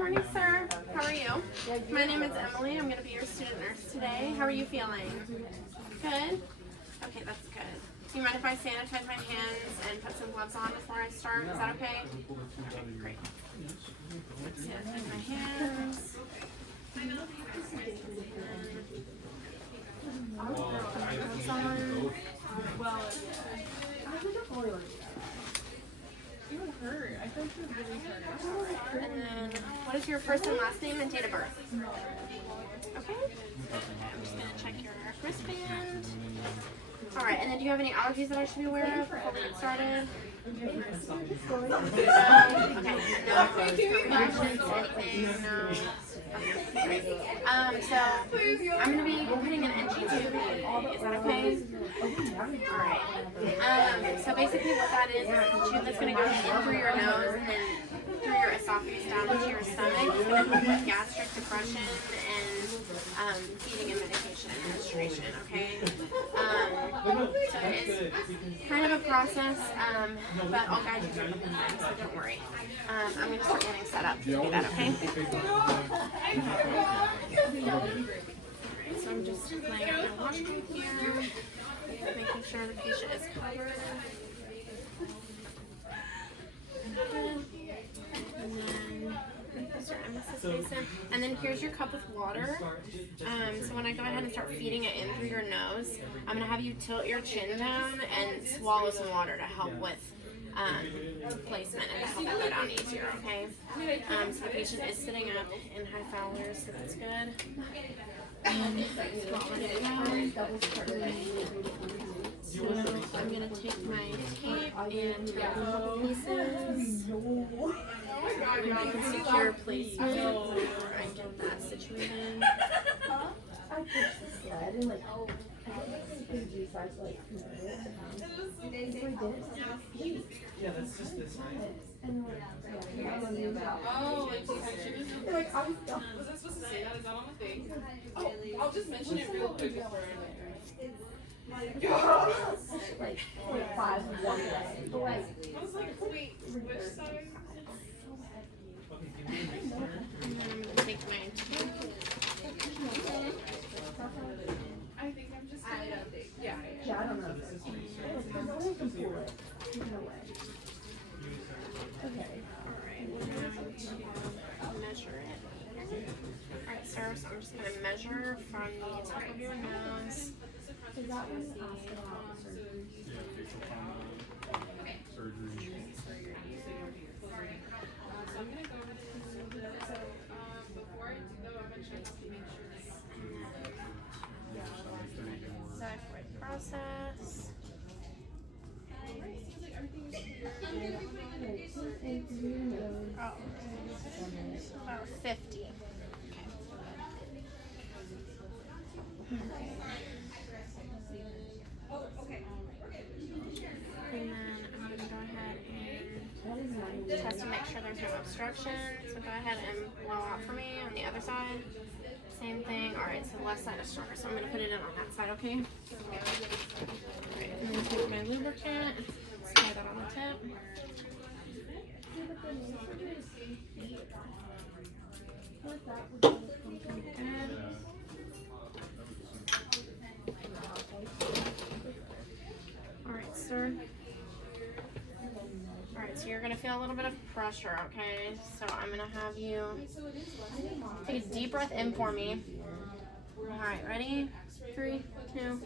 morning, sir. How are you? My name is Emily. I'm going to be your student nurse today. How are you feeling? Good? Okay, that's good. Do you mind if I sanitize my hands and put some gloves on before I start? Is that okay? Okay, great. Sanitize my hands. Gloves on. And then, what is your first and last name and date of birth? Okay. I'm just going to check your wristband. Alright, and then do you have any allergies that I should be aware of before we get started? Okay. No anything, no. Okay, great. So I'm going to be putting an NG tube in. Is that okay? Alright. So basically what that is a tube that's going to go in through your nose and then through your esophagus down into your stomach. It's going to help with gastric depression and feeding and medication administration, okay? So it's kind of a process, but I'll guide you through the whole thing, so don't worry. I'm going to start getting set up to do that, okay? So I'm just laying out my washroom here, making sure the patient is covered. And then here's your cup with water. So when I go ahead and start feeding it in through your nose, I'm going to have you tilt your chin down and swallow some water to help with placement and to help it go down easier, okay? So the patient is sitting up in high Fowler's, so that's good. So I'm going to take my tape and take a couple pieces. I can secure placement before I get that situated. I pushed the sled and like, oh, I think G size like, yeah, that's just this, right? And like, I was done. Was I supposed to say that? Is that on the thing? Oh, I'll just mention it real quick. Like 0.5 one way. But like, I was like, wait, which side? And then I'm going to take my I think I'm just gonna, yeah. yeah, I don't know. No one can pull it. No way. Okay. Alright, we're going to measure it. Alright, sir, so I'm just going to measure from the top of your nose. Is that one the hospital surgery? Surgery. So I'm gonna go to, before I do though, I'm gonna check to make sure Xiphoid process. Alright, seems like everything is clear. I'm gonna be putting in the case for Oh, about 50. And then I'm going to go ahead and test to make sure there's no obstruction. So go ahead and blow out for me on the other side. Same thing. Alright, so the left side is stronger, so I'm going to put it in on that side, okay? Alright, and then take my lubricant, spray that on the tip. Good. Alright, sir. Alright, so you're going to feel a little bit of pressure, okay? So I'm going to have you take a deep breath in for me. Alright, ready? 3, 2, 1.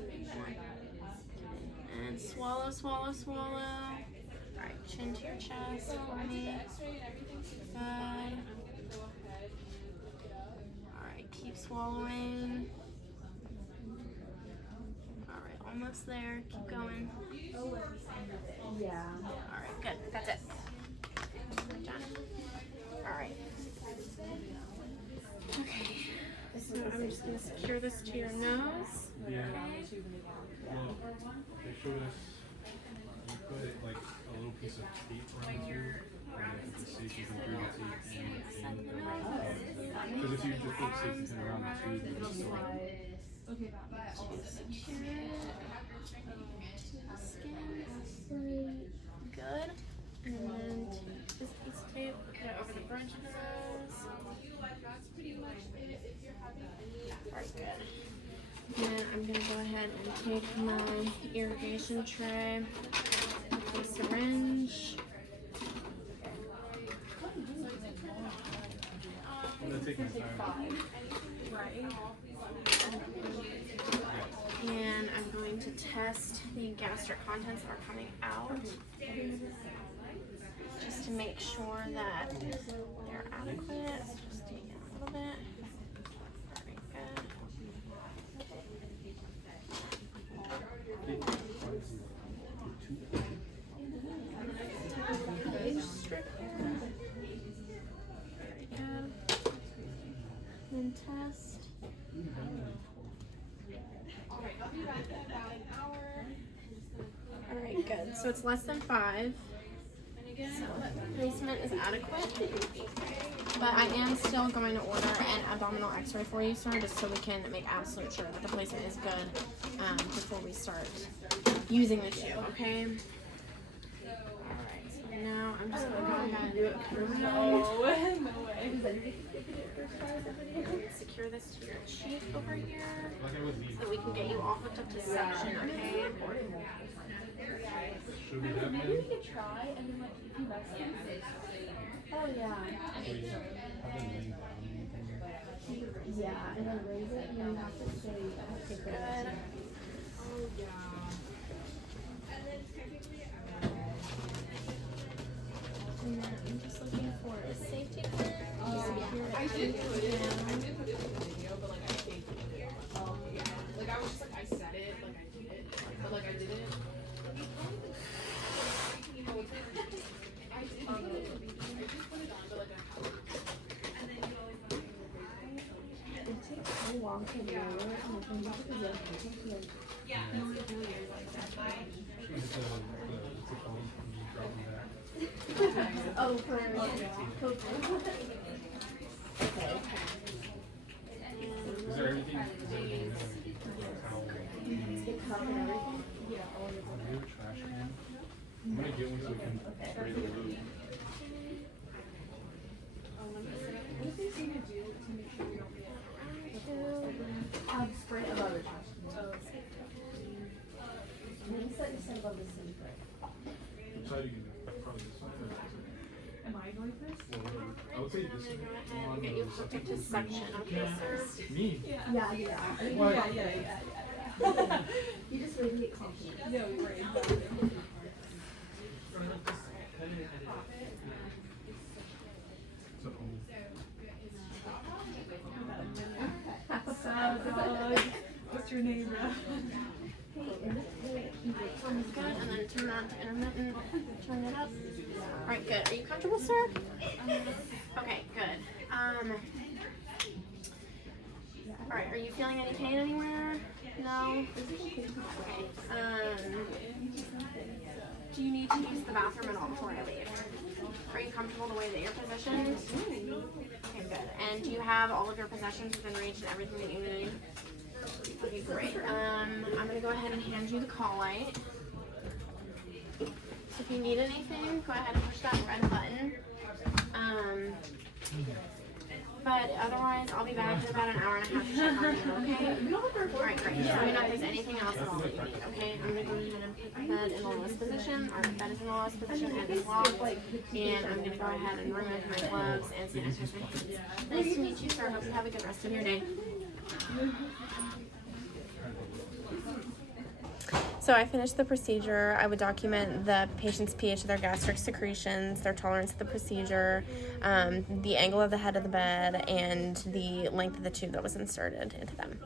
And swallow, swallow, swallow. Alright, chin to your chest for me. Good. Alright, keep swallowing. Alright, almost there. Keep going. Yeah. Alright, good. That's it. Done. Alright. Okay. So I'm just going to secure this to your nose. Yeah. Okay. Well, they showed us you put like a little piece of tape around the tube, and then the safety pin through the tape and in around the tube. Because if you just put the safety pin around the tube, it would still Secure it. Skin. Good. And then take this piece of tape, put it over the bridge of the nose. And I'm gonna go ahead and take my irrigation tray, with a syringe. I'm gonna take my time. And I'm going to test the gastric contents that are coming out, just to make sure that they're adequate. So just take it a little bit. Very good. Page strip here. Very good. Then test. Alright, good. So it's less than 5. So placement is adequate. But I am still going to order an abdominal x-ray for you, sir, just so we can make absolute sure that the placement is good before we start using the tube, okay? Alright, so now I'm just going to go ahead and do it. No way. Secure this to your cheek over here Like I would need. so we can get you all hooked up to suction, okay? Should we have Maybe been? we could try and then like if you mess up. Oh yeah. So you have them laying down. Yeah, and then raise it and then you have to stay Good. And then I'm just looking for a safety pin. I did put it in the video, but like I faked the video. Like I was just like I said it, like I did it, but like I didn't. I did put it. I just put it on, but like It takes so long to lower and I think that's because of like It's a phone from you dropping back. oh for COVID. Okay. Is there anything? Is there anything towel? The cup and everything. Yeah, all of it. Do you have a trash can? I'm gonna get one so we can spray the lube. what is he gonna do to make sure we don't get Spray above the trash. And then set your set above the sink, right? Which side you can do? Probably this one. or this one? Am I going first? Well, whatever. I would say this I'm gonna go one. ahead and get you hooked up to suction, okay, sir? Me? Yeah. What? Yeah. You just really get confident. No, right. So, What's your name, bro? Sounds good. And then turn on to intermittent. Turn it up. Alright, good. Are you comfortable, sir? Okay, good. Alright, are you feeling any pain anywhere? No? Okay. Do you need to use the bathroom at all before I leave? Are you comfortable the way that you're positioned? Okay, good. And do you have all of your possessions within reach and everything that you need? Okay, great. I'm gonna go ahead and hand you the call light. So if you need anything, go ahead and push that red button. But otherwise, I'll be back in about an hour and a half to check on you, okay? Alright, great. Just let me know if there's anything else at all that you need, okay? I'm gonna go ahead and put the bed in the lowest position. Our bed is in the lowest position and it's locked. And I'm gonna go ahead and remove my gloves and sanitize my hands. Nice to meet you, sir. Hope you have a good rest of your day. So I finished the procedure. I would document the patient's pH of their gastric secretions, their tolerance to the procedure, the angle of the head of the bed, and the length of the tube that was inserted into them.